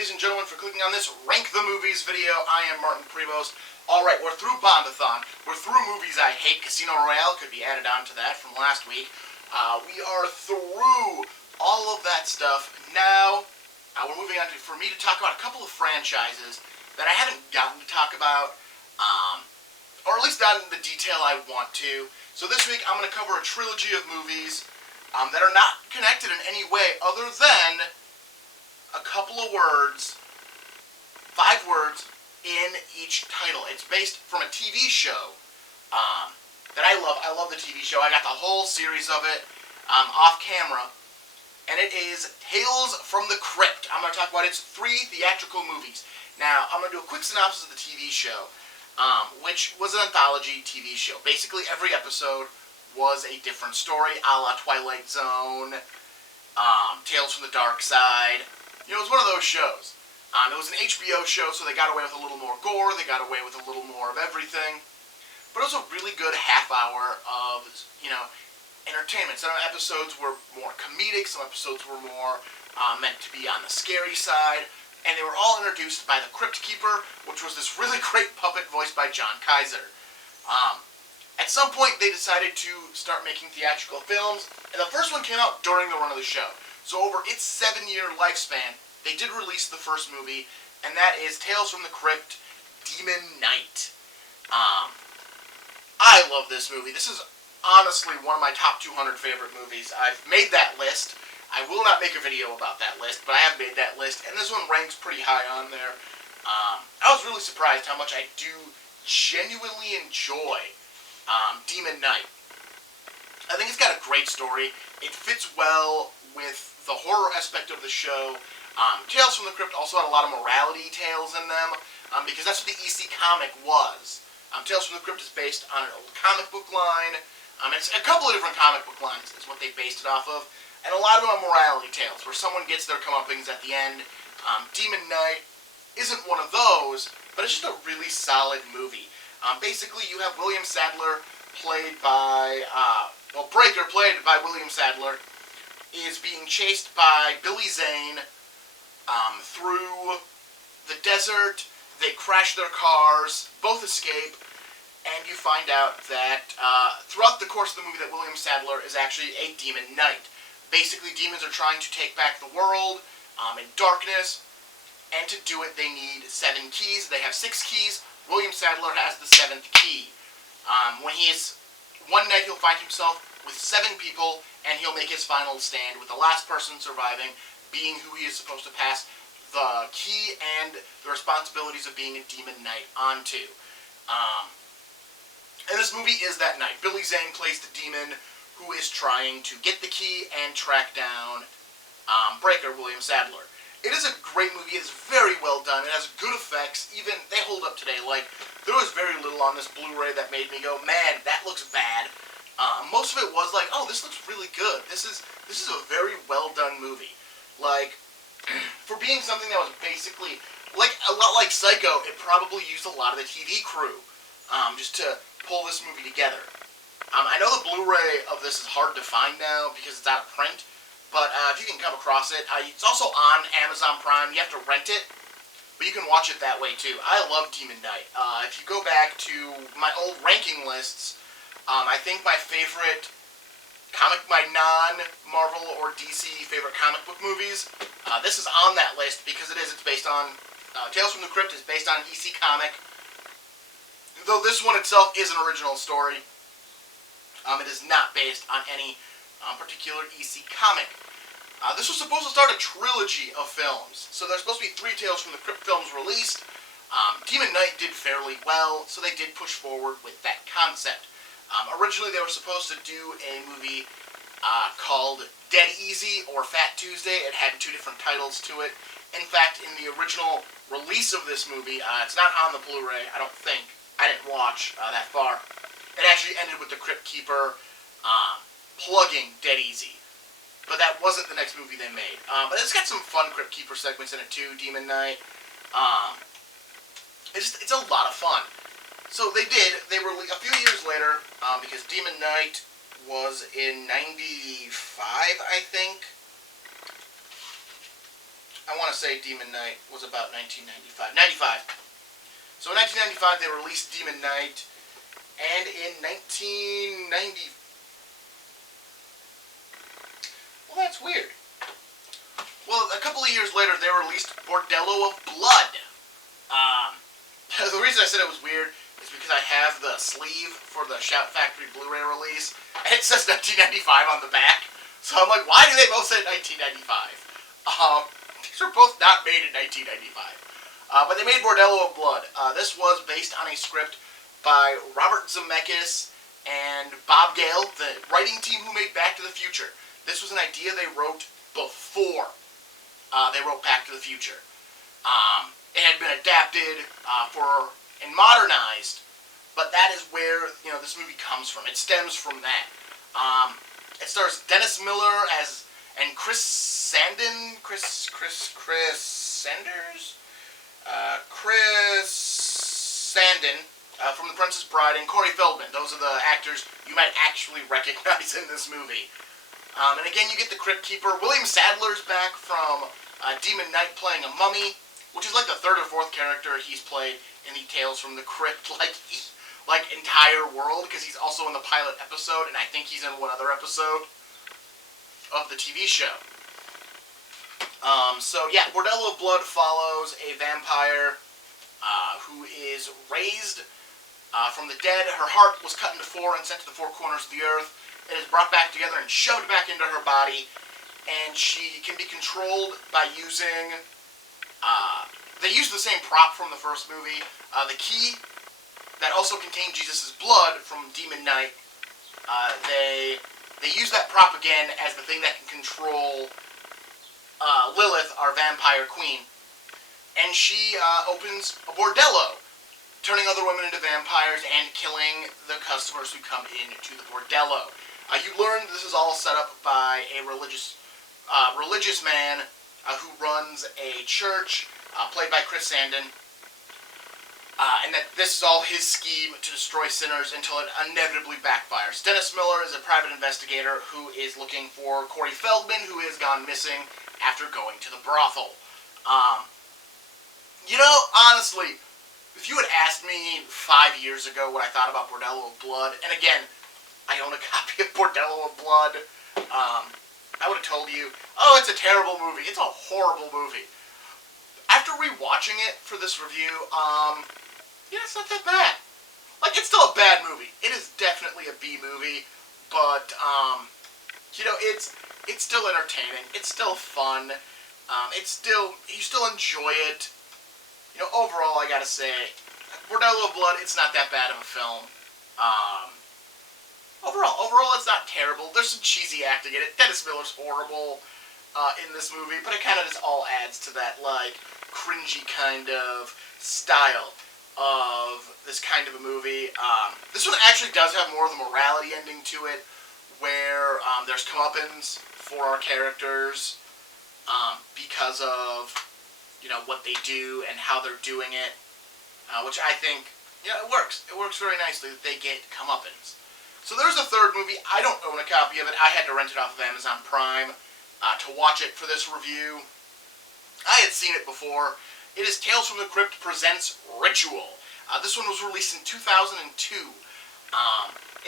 ladies and gentlemen, for clicking on this Rank the Movies video. I am Martin Prevost. Alright, we're through Bondathon. We're through Movies I Hate. Casino Royale could be added on to that from last week. We are through all of that stuff. Now, we're moving on to, for me to talk about a couple of franchises that I haven't gotten to talk about, or at least not in the detail I want to. So this week, I'm going to cover a trilogy of movies that are not connected in any way other than a couple of words, 5 words, in each title. It's based from a TV show that I love. I love the TV show. I got the whole series of it off camera, and it is Tales from the Crypt. I'm going to talk about its 3 theatrical movies. Now, I'm going to do a quick synopsis of the TV show, which was an anthology TV show. Basically, every episode was a different story, a la Twilight Zone, Tales from the Dark Side. You know, it was one of those shows. It was an HBO show, so they got away with a little more gore, they got away with a little more of everything. But it was a really good half hour of, entertainment. Some episodes were more comedic, some episodes were more meant to be on the scary side, and they were all introduced by the Crypt Keeper, which was this really great puppet voiced by John Kaiser. At some point, they decided to start making theatrical films, and the first one came out during the run of the show. So over its 7-year lifespan, they did release the first movie, and that is Tales from the Crypt, Demon Knight. I love this movie. This is honestly one of my top 200 favorite movies. I've made that list. I will not make a video about that list, but I have made that list, and this one ranks pretty high on there. I was really surprised how much I do genuinely enjoy Demon Knight. I think it's got a great story. It fits well with the horror aspect of the show. Tales from the Crypt also had a lot of morality tales in them, because that's what the EC comic was. Tales from the Crypt is based on an old comic book line. It's a couple of different comic book lines is what they based it off of, and a lot of them are morality tales, where someone gets their comeuppance at the end. Demon Knight isn't one of those, but it's just a really solid movie. Basically, you have William Sadler, played by, Breaker, played by William Sadler, is being chased by Billy Zane through the desert. They crash their cars, both escape, and you find out that throughout the course of the movie that William Sadler is actually a demon knight. Basically, demons are trying to take back the world in darkness, and to do it they need 7 keys. They have 6 keys. William Sadler has the 7th key. One night he'll find himself with 7 people, and he'll make his final stand, with the last person surviving being who he is supposed to pass the key and the responsibilities of being a demon knight onto. And this movie is that night. Billy Zane plays the demon who is trying to get the key and track down Breaker, William Sadler. It is a great movie. It is very well done. It has good effects. Even, they hold up today. Like, there was very little on this Blu-ray that made me go, man, that looks bad. Most of it was like, oh, this looks really good. This is a very well done movie. Like, for being something that was basically, like, a lot like Psycho, it probably used a lot of the TV crew, just to pull this movie together. I know the Blu-ray of this is hard to find now because it's out of print, but if you can come across it, it's also on Amazon Prime. You have to rent it, but you can watch it that way too. I love Demon Knight. If you go back to my old ranking lists, I think my favorite my non-Marvel or DC favorite comic book movies, this is on that list because it's based on, Tales from the Crypt is based on an EC comic. Though this one itself is an original story, it is not based on any particular EC comic. This was supposed to start a trilogy of films, so there's supposed to be 3 Tales from the Crypt films released. Demon Knight did fairly well, so they did push forward with that concept. Originally, they were supposed to do a movie called Dead Easy or Fat Tuesday. It had 2 different titles to it. In fact, in the original release of this movie, it's not on the Blu-ray, I don't think. I didn't watch that far. It actually ended with the Crypt Keeper plugging Dead Easy. But that wasn't the next movie they made. But it's got some fun Crypt Keeper segments in it too, Demon Knight. It's a lot of fun. So they were a few years later, because Demon Knight was in 95, I think. I want to say Demon Knight was about 1995. 95. So in 1995 they released Demon Knight, and in 1990... Well, that's weird. Well, a couple of years later they released Bordello Blood. The reason I said it was weird is because I have the sleeve for the Shout Factory Blu-ray release, and it says 1995 on the back. So I'm like, why do they both say 1995? These were both not made in 1995. But they made Bordello Blood. This was based on a script by Robert Zemeckis and Bob Gale, the writing team who made Back to the Future. This was an idea they wrote before they wrote Back to the Future. It had been adapted and modernized, but that is where this movie comes from. It stems from that. It stars Dennis Miller and Chris Sanders. Chris Sandin from The Princess Bride, and Corey Feldman. Those are the actors you might actually recognize in this movie. And again, you get the Crypt Keeper. William Sadler's back from Demon Knight playing a mummy, which is like the third or fourth character he's played in the Tales from the Crypt entire world, because he's also in the pilot episode, and I think he's in one other episode of the TV show. So yeah, Bordello Blood follows a vampire who is raised from the dead. Her heart was cut into four and sent to the four corners of the earth. It is brought back together and shoved back into her body, and she can be controlled by using... they use the same prop from the first movie. The key that also contained Jesus' blood from Demon Knight. They use that prop again as the thing that can control Lilith, our vampire queen. And she opens a bordello, turning other women into vampires and killing the customers who come into the bordello. You learn this is all set up by a religious man who runs a church, played by Chris Sandin, and that this is all his scheme to destroy sinners until it inevitably backfires. Dennis Miller is a private investigator who is looking for Corey Feldman, who has gone missing after going to the brothel. Honestly, if you had asked me 5 years ago what I thought about Bordello Blood, and again, I own a copy of Bordello Blood, I would have told you, oh, it's a terrible movie. It's a horrible movie. After rewatching it for this review, it's not that bad. It's still a bad movie. It is definitely a B movie, but, it's still entertaining. It's still fun. You still enjoy it. Overall, I gotta say, Bordello Blood, it's not that bad of a film. Overall, it's not terrible. There's some cheesy acting in it. Dennis Miller's horrible in this movie, but it kind of just all adds to that, cringy kind of style of this kind of a movie. This one actually does have more of the morality ending to it, where there's comeuppance for our characters because of, what they do and how they're doing it, which I think, it works. It works very nicely that they get comeuppance. So there's a third movie. I don't own a copy of it. I had to rent it off of Amazon Prime to watch it for this review. I had seen it before. It is Tales from the Crypt presents Ritual. This one was released in 2002.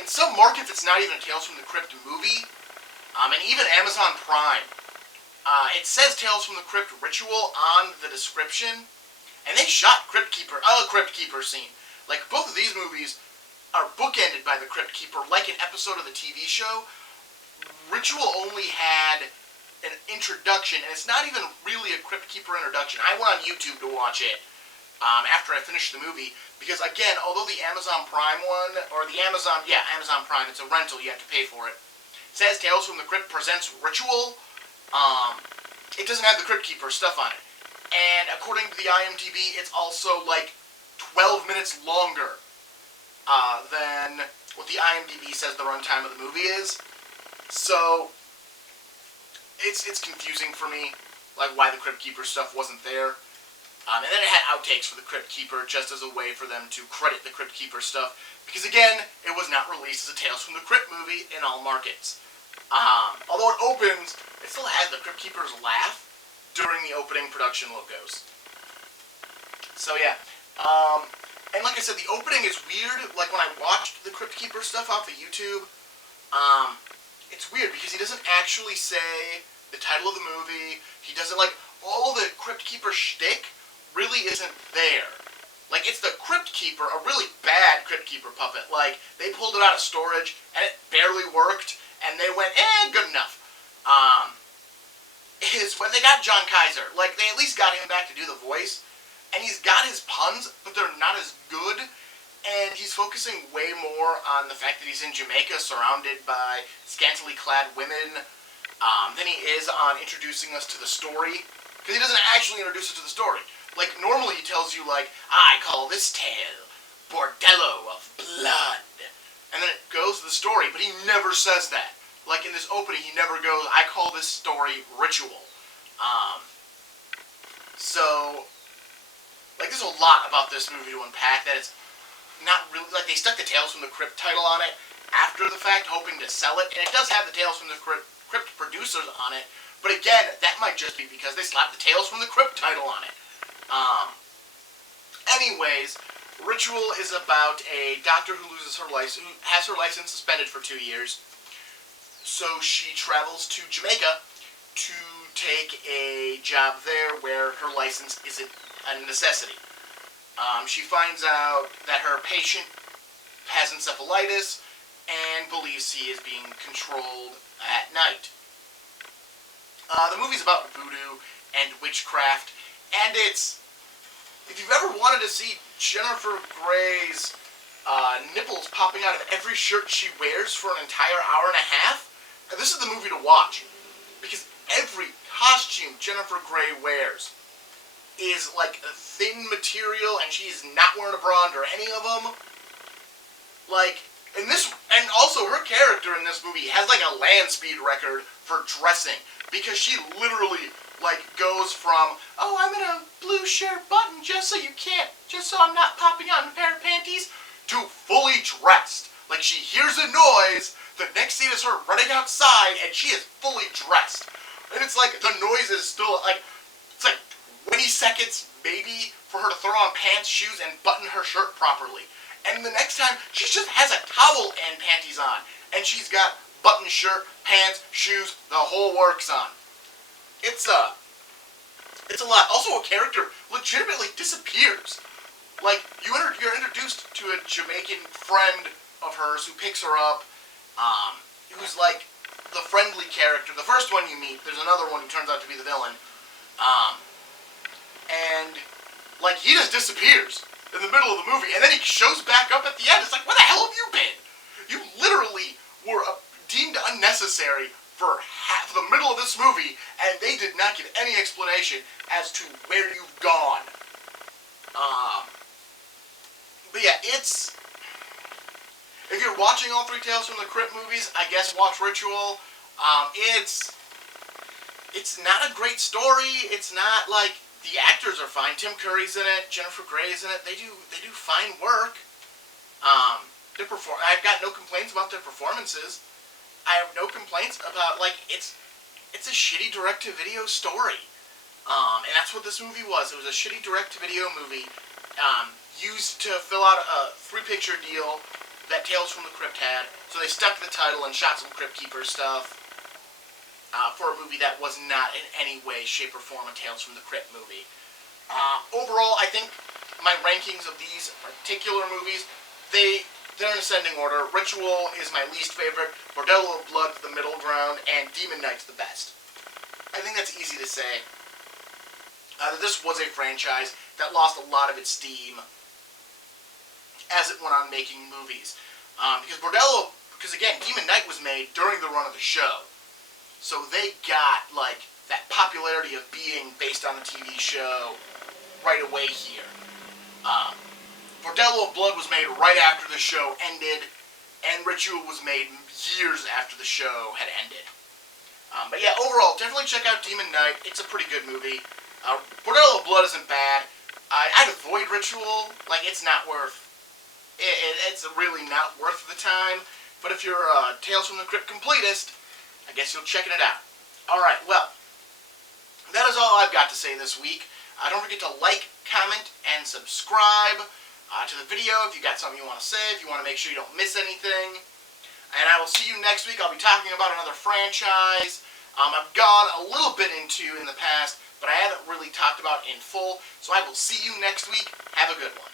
In some markets, it's not even a Tales from the Crypt movie. And even Amazon Prime. It says Tales from the Crypt Ritual on the description. And they shot Crypt Keeper scene. Both of these movies are bookended by the Crypt Keeper, like an episode of the TV show. Ritual only had an introduction, and it's not even really a Crypt Keeper introduction. I went on YouTube to watch it after I finished the movie, because again, although the Amazon Prime one, or Amazon Prime, it's a rental, you have to pay for it. It says Tales from the Crypt presents Ritual. It doesn't have the Crypt Keeper stuff on it. And according to the IMDb, it's also 12 minutes longer than what the IMDb says the runtime of the movie is. So it's confusing for me, why the Crypt Keeper stuff wasn't there. And then it had outtakes for the Crypt Keeper, just as a way for them to credit the Crypt Keeper stuff, because again, it was not released as a Tales from the Crypt movie in all markets. Although it opens, it still has the Crypt Keeper's laugh, during the opening production logos. So yeah, and like I said, the opening is weird. Like when I watched the Crypt Keeper stuff off of YouTube, it's weird because he doesn't actually say the title of the movie. He doesn't, like, all the Crypt Keeper shtick really isn't there. Like, it's the Crypt Keeper, a really bad Crypt Keeper puppet. Like, they pulled it out of storage, and it barely worked, and they went, good enough. Is when they got John Kaiser. Like, they at least got him back to do the voice, and he's got his puns, but they're not as good, and he's focusing way more on the fact that he's in Jamaica, surrounded by scantily clad women, than he is on introducing us to the story, because he doesn't actually introduce us to the story. Like, normally he tells you, like, I call this tale Bordello Blood. And then it goes to the story, but he never says that. Like, in this opening, he never goes, I call this story Ritual. So, like, there's a lot about this movie to unpack that it's not really, like, they stuck the Tales from the Crypt title on it after the fact, hoping to sell it, and it does have the Tales from the Crypt producers on it, but again, that might just be because they slapped the Tales from the Crypt title on it. Anyways, Ritual is about a doctor who loses her license, who has her license suspended for 2 years. So she travels to Jamaica to take a job there where her license isn't a necessity. She finds out that her patient has encephalitis and believes he is being controlled at night. The movie's about voodoo and witchcraft, and it's, if you've ever wanted to see Jennifer Grey's nipples popping out of every shirt she wears for an entire hour and a half, this is the movie to watch. Because every costume Jennifer Grey wears is like a thin material, and she's not wearing a bra under any of them. Like, in this, and also her character in this movie has like a land speed record for dressing. Because she literally, like, goes from, oh, I'm in a blue shirt button just so I'm not popping out in a pair of panties, to fully dressed. Like, she hears a noise, the next scene is her running outside, and she is fully dressed. And it's like, the noise is still, like, it's like 20 seconds, maybe, for her to throw on pants, shoes, and button her shirt properly. And the next time, she just has a towel and panties on. And she's got button shirt, pants, shoes, the whole works on. It's a lot. Also, a character legitimately disappears. Like, you're introduced to a Jamaican friend of hers who picks her up, who's like the friendly character. The first one you meet, there's another one who turns out to be the villain. And, like, he just disappears in the middle of the movie, and then he shows back up at the end. It's like, where the hell have you been? You literally were deemed unnecessary for half the middle of this movie, and they did not give any explanation as to where you've gone. But yeah, it's, if you're watching all three Tales from the Crypt movies, I guess watch Ritual. It's not a great story. It's not like, the actors are fine. Tim Curry's in it. Jennifer Grey's in it. They do fine work. I've got no complaints about their performances. I have no complaints about, like, it's a shitty direct-to-video story. And that's what this movie was. It was a shitty direct-to-video movie, used to fill out a 3-picture deal that Tales from the Crypt had. So they stuck the title and shot some Crypt Keeper stuff. For a movie that was not in any way, shape, or form a Tales from the Crypt movie. Overall, I think my rankings of these particular movies, they're in ascending order. Ritual is my least favorite, Bordello Blood the middle ground, and Demon Knight's the best. I think that's easy to say. This was a franchise that lost a lot of its steam as it went on making movies. Because again, Demon Knight was made during the run of the show. So they got, like, that popularity of being based on the TV show right away here. Bordello Blood was made right after the show ended, and Ritual was made years after the show had ended. But yeah, overall, definitely check out Demon Knight. It's a pretty good movie. Bordello Blood isn't bad. I'd avoid Ritual. Like, it's not worth... It's really not worth the time. But if you're a Tales from the Crypt completist, I guess you'll check it out. Alright, well, that is all I've got to say this week. Don't forget to like, comment, and subscribe to the video if you got something you want to say, if you want to make sure you don't miss anything. And I will see you next week. I'll be talking about another franchise I've gone a little bit into in the past, but I haven't really talked about in full. So I will see you next week. Have a good one.